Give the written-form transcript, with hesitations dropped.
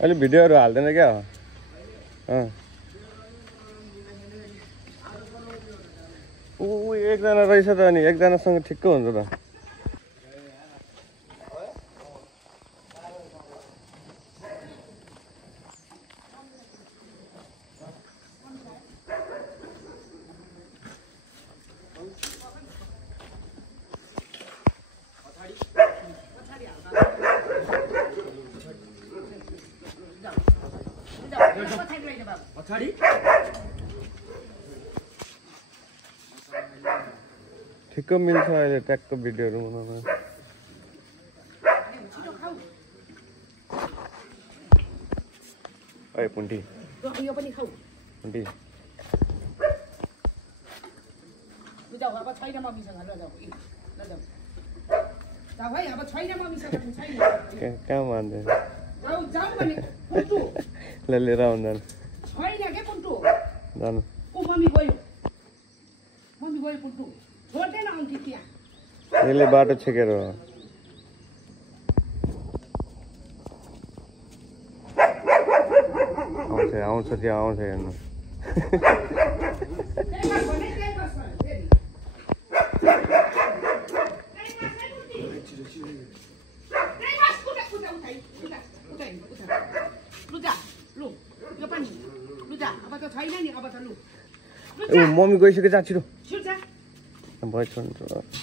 अहिले भिडियोहरु हाल्दैन क्या ऊ एकजना रहेछ त अनि एकजनासँग ठिक्क हुन्छ त ठिक्क मिल्छ अहिले ट्याक्क भिडियोहरु बनाउन ओइ पुन्टी यो पनि खाऊ पुन्टी जाऊ अब छैन मम्मीसँग ल जाऊ जाऊ भाइ अब छैन मम्मीसँग छैन कहाँ मान्दैन जाऊ जाऊ भने पुन्टु ल लिएर आउँदैन छैन के पुन्टु जानु ओ मम्मी गयो पुन्टु छोड्दैन आउँथी त्यहाँ यसले बाटो छेकेर हो आउँछ त्यहाँ आउँछ हेर्नु मम्मी गइसक्यो जा छिटो भयो छोड्नु